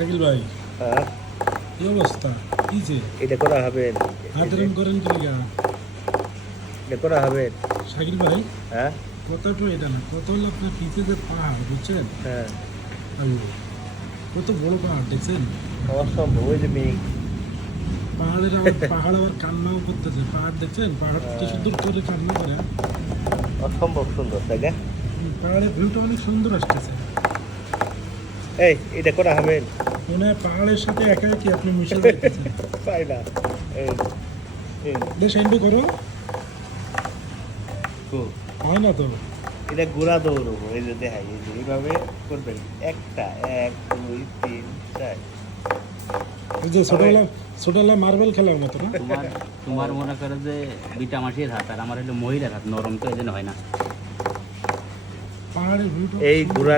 শাকিল ভাই, হ্যাঁ কি অবস্থা? কি যে এটা করা হবে, হাতেরম করেন কি লিগা? এটা করা হবে। শাকিল ভাই, হ্যাঁ কতটা এটা না, কত হলো আপনার পিছে যে পাহাড়, বুঝছেন? হ্যাঁ আল্লাহ, কত বড় পাহাড় দেখছেন? অসম্ভব, ওই যে মেঘ। পাহাড়ের আবার পাহাড় আবার কান্নাও করতেছে। পাহাড় দেখছেন? পাহাড় কি সুন্দর করে কান্না করে। অসম্ভব সুন্দর, তাই না? পাহাড়ের ভিউটা অনেক সুন্দর আসতেছে। এই এটা করা হবে। মনে হয় পাহাড়ের সাথে একা একই আপনি মিশে যাইতেছেন। তাই না? এই এই, বেশ এন্ডু করো, গো। হয় না তো। এটা ঘোড়া দৌড়বো, এই যে দেখাই, এই যে এইভাবে করবেন। একটা, 1 2 3 4। এই যে ছোটবেলা মার্বেল খেলার মতো না? তোমার তোমার মনে করো যে দুইটা মাসির হাত আর আমার হলো মহিলার হাত, নরম তো এই জন্য হয় না। পাহাড়ের ভিউটা এই ঘোড়া